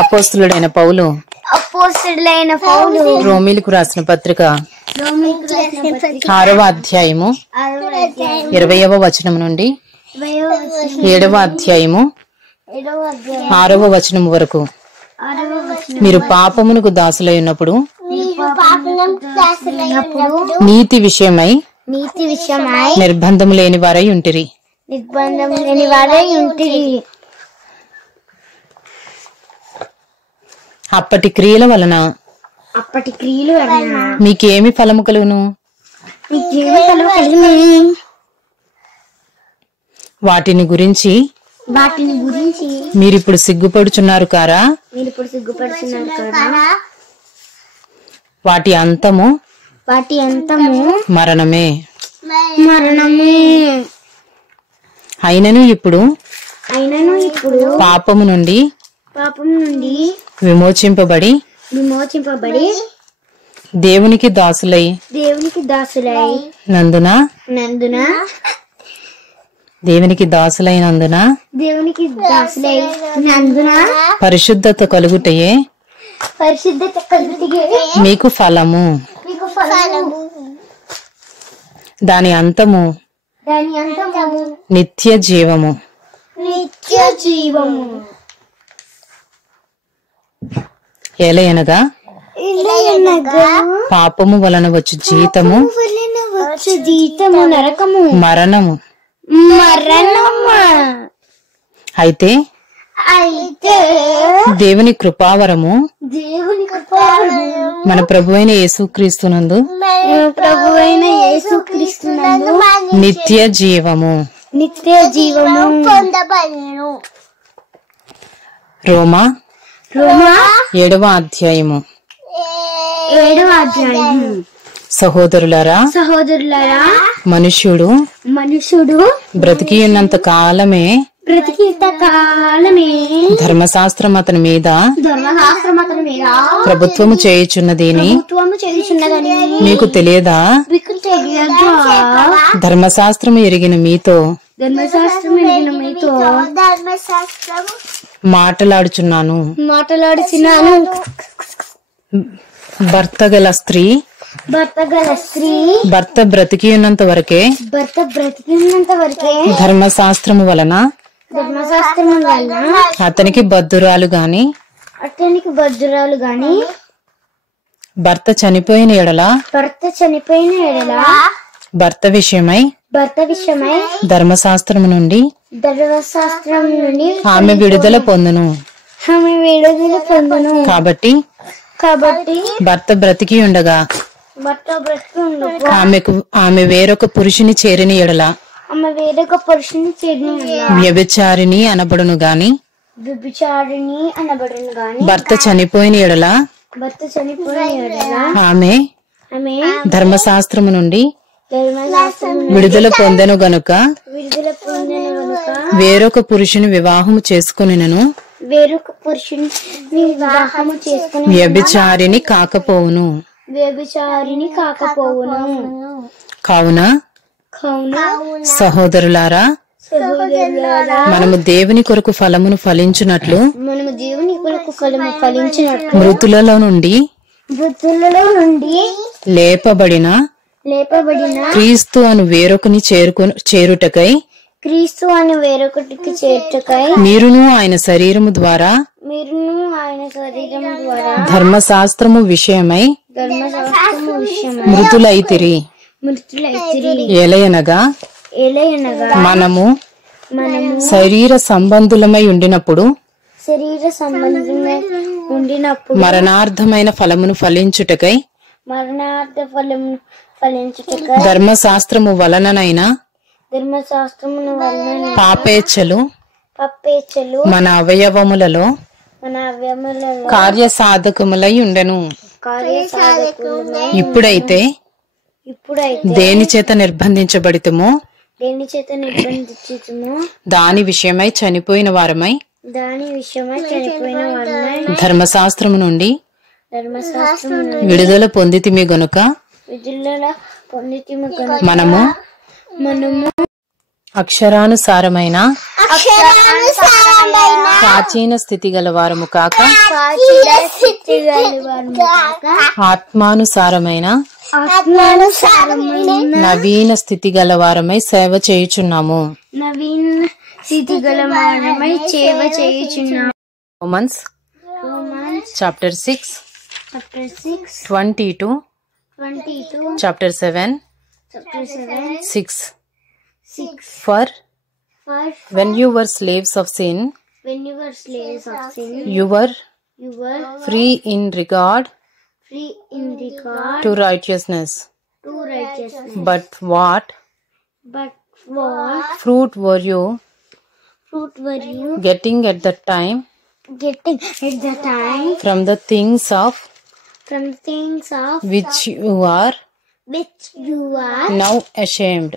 అపోస్తలుడైన పౌలు రోమీలకు రాసిన పత్రిక 6వ అధ్యాయము 20వ వచనం నుండి 7వ అధ్యాయము 6వ వచనం వరకు. మీరు పాపమునకు దాసులై ఉన్నప్పుడు నీతి విషయమై నిర్బంధం లేని వారై ఉంటిరి. అప్పటి క్రియల వలన మీకేమి ఫలము కలుగును? వాటిని గురించి మీరిప్పుడు సిగ్గుపడుచున్నారు కారా? వాటి అంతము మరణమే. అయినను ఇప్పుడు పాపము నుండి విమోచింపబడి దేవునికి దాసులై నందున పరిశుద్ధత కలుగుటయే మీకు ఫలము. దాని అంతము నిత్య జీవము. ఏలయనగా పాపము వలన వచ్చు జీతము మరణము. అయితే దేవుని కృపావరము మన ప్రభువైన యేసుక్రీస్తునందు నిత్య జీవము రోమా 7వ అధ్యాయము. సహోదరులారా మనుష్యుడు బ్రతికి ఉన్నంత కాలమే ధర్మశాస్త్రం అతని మీద ప్రభుత్వము చేయుచున్నదని మీకు తెలియదా? ధర్మశాస్త్రము ఎరిగిన మీతో మాట్లాడుచున్నాను. భర్త గల స్త్రీ భర్త బ్రతికి ఉన్నంత వరకే ధర్మశాస్త్రము వలన అతనికి బద్ధురాలు గాని భర్త చనిపోయిన ఎడల భర్త విషయమై ధర్మశాస్త్రము నుండి ఆమె విడుదల పొందును. కాబట్టి భర్త బ్రతికి ఉండగా ఆమె వేరొక పురుషుని చేరిన ఎడల వ్యభిచారిణి అనబడును గాని భర్త చనిపోయిన ఎడల ఆమె ధర్మశాస్త్రము నుండి విడుదల పొందెను గనుక వేరొక పురుషుని వివాహము చేసుకొనినను వ్యభిచారిణి కాకపోవును. కావున సహోదరులారా మనము దేవుని కొరకు ఫలమును ఫలించునట్లు మృతులలో నుండి లేపబడిన క్రీస్తు అను వేరొకని చేరుటకై మీరును ఆయన శరీరము ద్వారా ధర్మశాస్త్రము విషయమై మృతులైతిరి. ఏలయనగా మనము శరీర సంబంధులమై ఉండినప్పుడు మరణార్థమైన ఫలమును ఫలించుటకై ధర్మశాస్త్రము వలననైనా పాపేచ్ఛలు మన అవయవములలో కార్యసాధకములై ఉండెను. ఇప్పుడైతే దేని చేత నిర్బంధించబడితమో దాని విషయమై చనిపోయిన వారమై ధర్మశాస్త్రము నుండి విడుదల పొందితిమి గనుక మనము అక్షరానుసారమైన అక్షరానుసారమైన ప్రాచీన స్థితి గల వారము కాక ప్రాచీన స్థితి గలవారము కాక ఆత్మానుసారమైన ఆత్మానుసారమైన నవీన స్థితి గల వారమై సేవ చేయుచున్నాము. నవీన స్థితి గలవారమై సేవ చేయుచున్నాము. Romans chapter 6 Chapter 6, 22 22, chapter 7 Chapter 7, 6. 6. For For when you were slaves of sin, when you were slaves of sin, you were you were free in regard free in regard to righteousness. to righteousness. But what But what fruit were you fruit were you getting at that time getting at the time from the things of from things of which you are which you are now ashamed?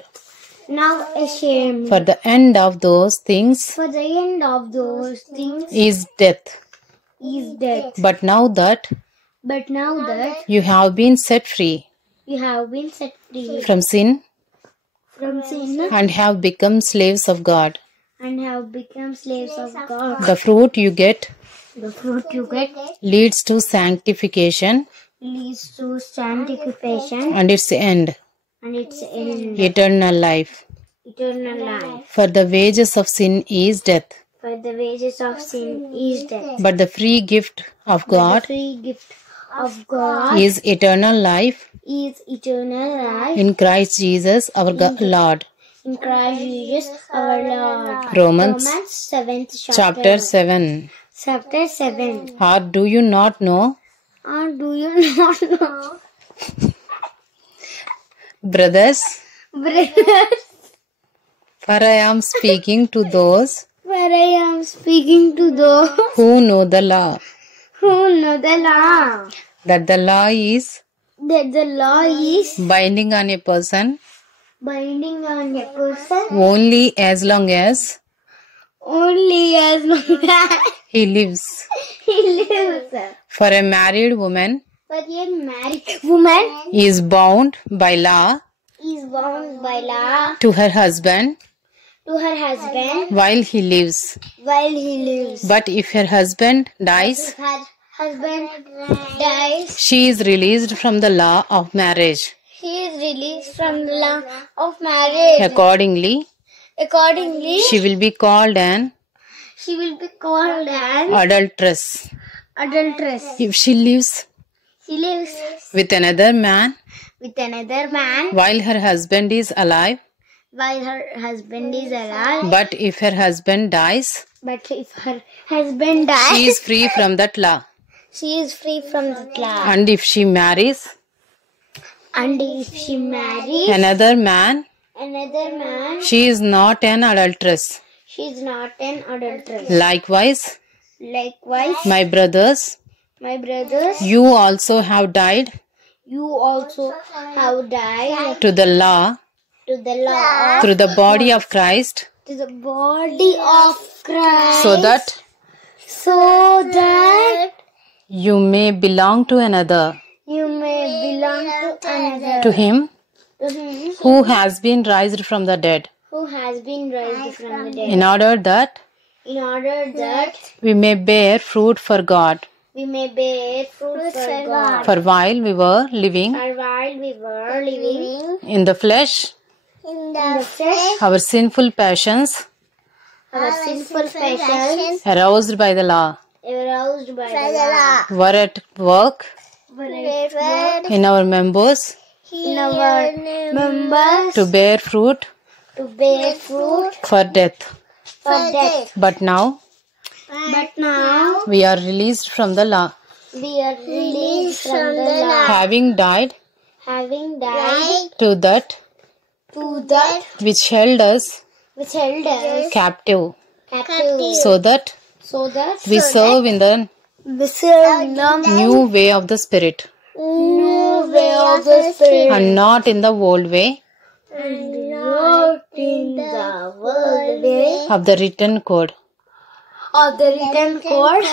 now ashamed? For the end of those things For the end of those things is death. is death. But now that But now that you have been set free you have been set free from sin from sin and have become slaves of God, and have become slaves of God, the fruit you get the fruit you get leads to sanctification leads to sanctification and its end, and its end, eternal life. eternal life. For the wages of sin is death, For the wages of sin is death. but the free gift of The God free gift of God is eternal life is eternal life in Christ Jesus our Lord. in Christ Jesus our Lord. Romans 7th Chapter 7. Chapter 7. Or do you not know, Or do you not know, brothers, brothers, for I am speaking to those where I am speaking to those who know the law, who know the law, that the law is that the law is binding on a person binding on a person only as long as only as long as he lives. he lives. For a married woman But a married woman is bound by law is bound by law to her husband to her husband while he lives. while he lives. But if her husband dies, If her husband dies, she is released from the law of marriage. she is released from the law of marriage. Accordingly, Accordingly, she will be called an she will be called an adulteress. adulteress. If she lives She lives with another man with another man while her husband is alive, while her husband is alive. but if her husband dies, But if her husband she dies, is free from that law. she is free from the law. And if she marries And if she marries another man, another man, she is not an adulteress. she is not an adulteress. Likewise, Likewise, my brothers, my brothers, you also have died you also have died to the law to the law through the body of Christ, to the body of Christ, so that so that you may belong to another, you may belong to another, to him to him who has been raised from the dead, who has been raised from the dead, in order that in order that we may bear fruit for God. we may bear fruit for God. For while we were living For while we were living in the flesh, in the flesh, our sinful passions, our sinful passions aroused by the law, aroused by the law were at work were at work in our members in our members to bear fruit to bear fruit for death. for death. But now But now we are released from the law, we are released from the law, having died having died to that to that which held us which held us captive, captive, so that so that we serve in the we serve the new way of the Spirit, new way of the Spirit, and not in the old way and not in the world way of the written code. of the written code